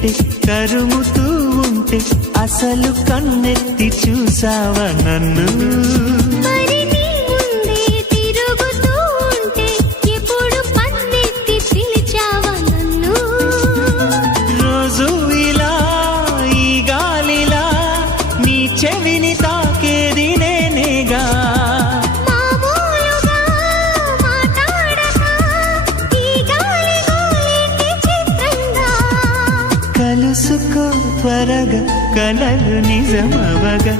చీకటి కరుముతూ ఉంటే అసలు కన్నెత్తి చూసావా నన్ను? మరి నీ ముందే తిరుగుతూ ఉంటే ఎప్పుడు పన్నెత్తి పిలిచావా నన్ను? రోజు ఇలా ఈ గాలిలా నీ చెవిని తాకేది నేనేగా. మామూలుగా మాట్లాడక ఈ గాలి గోలేంటి చిత్రంగా. కలుసుకో త్వరగా కలలు నిజమవగా.